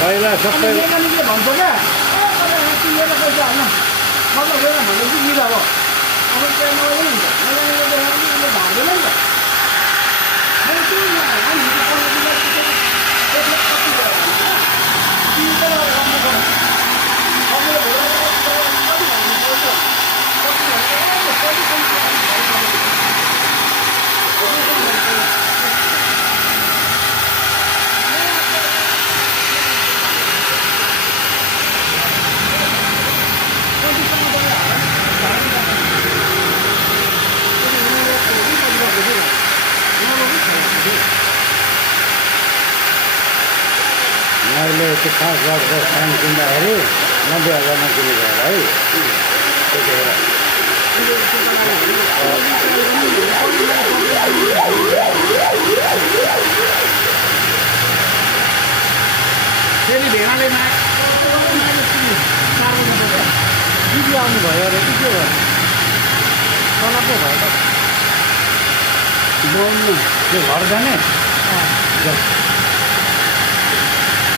पहिला सबै मेकानिकले भन्छ क्या तिमीले पैसा हाल्नु मतलब गएर भनेपछि मिल अब त्यहाँ नगएर हुन्छ मेकानिकले देखाएर भाग्दैन नि त मैले त्यो मैले त्यो 5 वर्षको साइन किन्दाखेरि 90,000मा किनेको होला है त्यतिखेर फेरि भेडाले दिदी आउनुभयो अरे कि के भयो तल पो भयो त बोल्नु त्यो घर जाने